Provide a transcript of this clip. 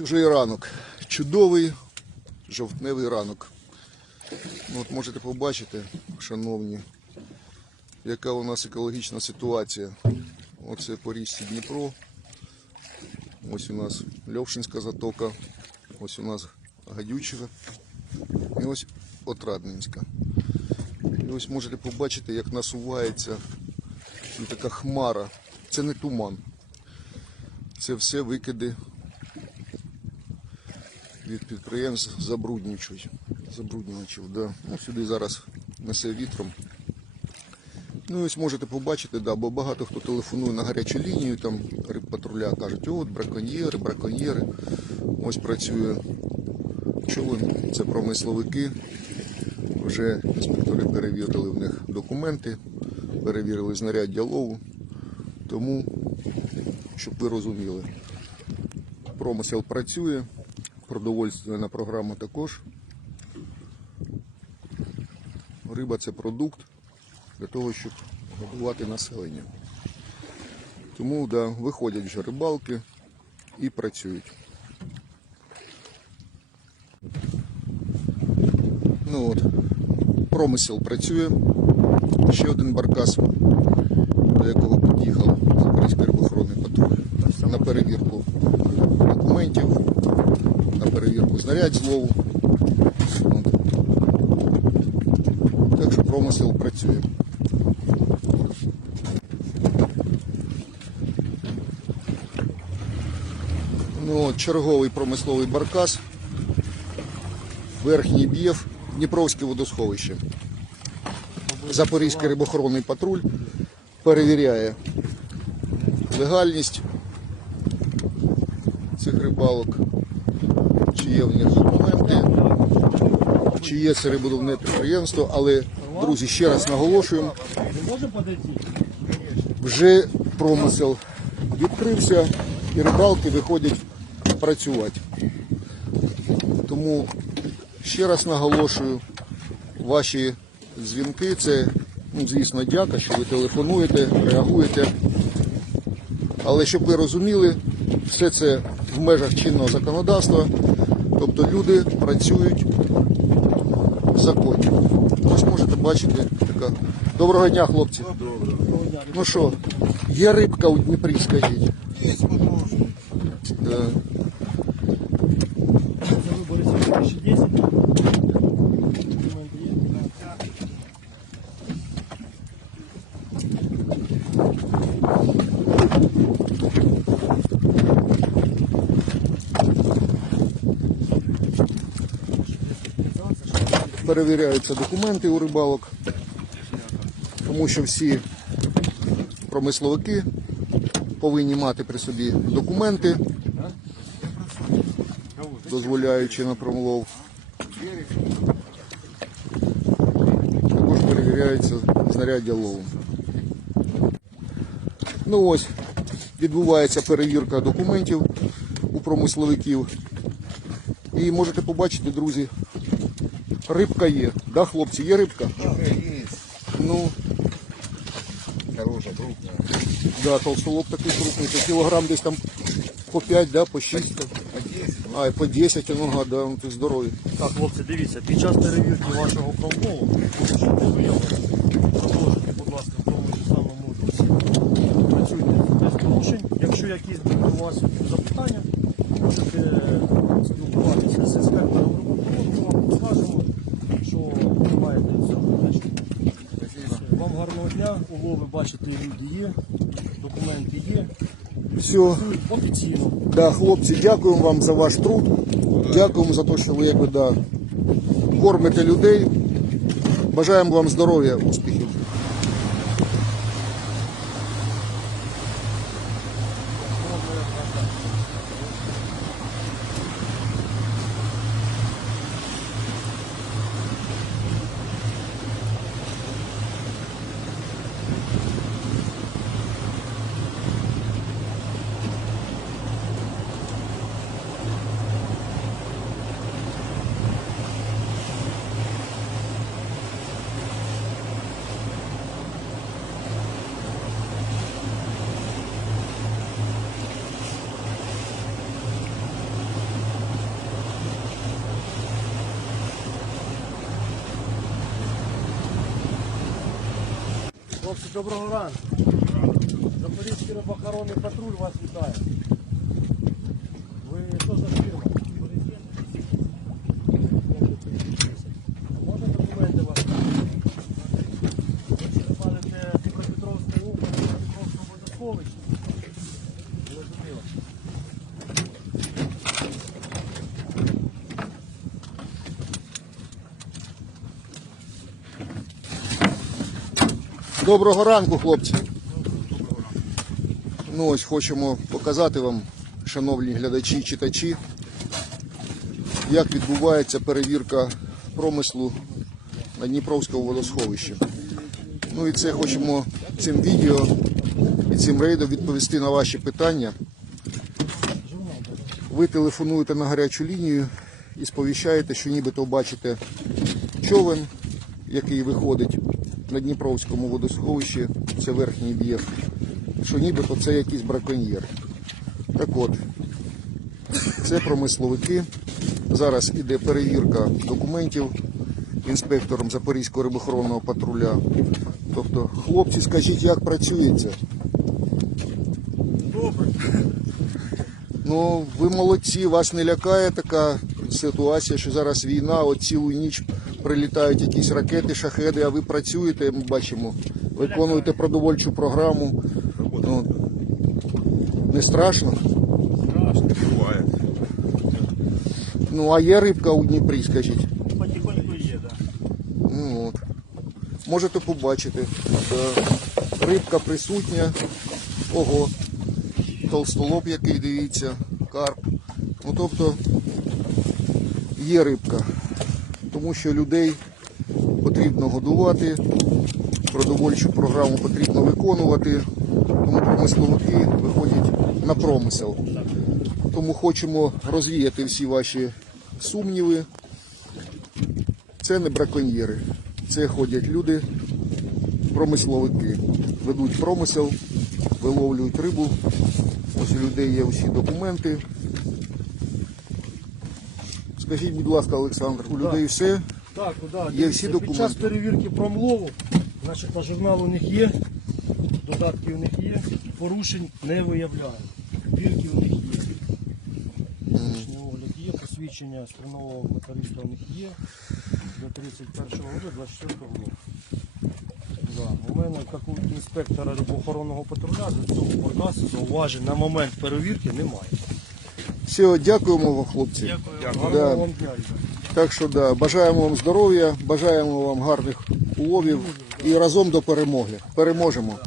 І ранок. Чудовий жовтневий ранок. Ну, от можете побачити, шановні, яка у нас екологічна ситуація. Оце по річці Дніпро. Ось у нас Льовшинська затока, ось у нас Гадючева і ось Отрадненська. І ось можете побачити, як насувається ну, така хмара. Це не туман. Це все викиди від підприємств забруднюючих. Забруднювачів, да. ну, сюди зараз несе вітром. Ну, ось можете побачити, да, бо багато хто телефонує на гарячу лінію, там рибпатруля кажуть, от браконьєри, браконьєри. Ось працює човен, це промисловики. Вже інспектори перевірили в них документи, перевірили знаряддя лову. Тому, щоб ви розуміли, промисел працює, продовольственна програма також. Риба це продукт для того, щоб годувати населення. Тому да, виходять вже рибалки і працюють. Ну от, промисел працює. Ще один баркас, до якого під'їхав Запорізький рибоохоронний патруль на перевірку документів, перевірку знарядь злову. Так що промисел працює. Ну, от, черговий промисловий баркас. Верхній б'єв, Дніпровське водосховище. Запорізький рибохоронний патруль перевіряє легальність цих рибалок, є документи, чи є це підприємство, але, друзі, ще раз наголошуємо, вже промисел відкрився і рибалки виходять працювати. Тому ще раз наголошую, ваші дзвінки це, ну, звісно, дяка, що ви телефонуєте, реагуєте. Але щоб ви розуміли, все це в межах чинного законодавства. Тобто люди працюють в законі. Ось можете бачити така. Доброго дня, хлопці. Ну що, є рибка у Дніпрі, скажіть. Є. Да. За вибори 2010. Документи є? Перевіряються документи у рибалок, тому що всі промисловики повинні мати при собі документи, дозволяючи на промлов. Також перевіряється знаряддя лову. Ну ось, відбувається перевірка документів у промисловиків. І можете побачити, друзі, рибка є. Да, хлопці, є рибка? Є. Ну, Хороша, крупна. да, толстолоб такий крупний, це кілограм десь там по 5, да, по 6. По 10. А, і по 10, ну ага, да, ну ти здоровий. Так, хлопці, дивіться, під час перевірки вашого промову, що виявлено, продовжуйте, будь ласка, в тому ж самому дусі. Працюйте без порушень. Якщо якісь будуть у вас запитання, можете спілкуватися з інспектором рибоохорони, ми вам скажемо, що ви маєте все. Вам гарного дня, улови, бачите, люди є, документи є. Все. Офіційно. Да, хлопці, дякуємо вам за ваш труд. Дякуємо за те, що ви якби да, кормите людей. Бажаємо вам здоров'я, успіхів. Хлопці, доброго ранку. Запорізький робохоронний патруль вас вітає. Ви що за фірма? Можна документи вас? Ви палите Дніпропетровська область, Дніпропетровську водосховища? Доброго ранку, хлопці. Ну ось хочемо показати вам, шановні глядачі і читачі, як відбувається перевірка промислу на Дніпровському водосховищі. Ну і це хочемо цим відео і цим рейдом відповісти на ваші питання. Ви телефонуєте на гарячу лінію і сповіщаєте, що нібито бачите човен, який виходить на Дніпровському водосховищі, це верхній б'єр, що нібито це якийсь браконьєр. Так от, це промисловики. Зараз іде перевірка документів інспектором Запорізького рибохоронного патруля. Тобто, хлопці, скажіть, як працюється? Добре. Ну, ви молодці, вас не лякає така ситуація, що зараз війна, от цілу ніч прилітають якісь ракети, шахеди, а ви працюєте, ми бачимо, виконуєте продовольчу програму. Ну, не страшно? Бывает. Ну, а є рибка у Дніпрі, скажіть. Потихоньку є, так. Ну, от. Можете побачити. Е, Рибка присутня. Ого. Толстолоб який, дивіться, карп. Ну тобто є рибка. Тому що людей потрібно годувати, продовольчу програму потрібно виконувати, тому промисловики виходять на промисел. Тому хочемо розвіяти всі ваші сумніви. Це не браконьєри. Це ходять люди, промисловики. Ведуть промисел, виловлюють рибу. Ось у людей є усі документи. Скажіть, будь ласка, Олександр, у людей все? Так, да, Є всі Під час документи. перевірки промлову, значить, на журнал у них є, додатки у них є, порушень не виявляють. Бірки у них є. Внешній огляд є, посвідчення стрільного моториста у них є до 31 року, 24 року. Да. У мене, як у інспектора рибоохоронного патруля, до цього каркасу зауважень на момент перевірки немає. Все, дякуємо вам, хлопці. Дякую. Да. Так що да, бажаємо вам здоров'я, бажаємо вам гарних уловів і разом до перемоги. Переможемо.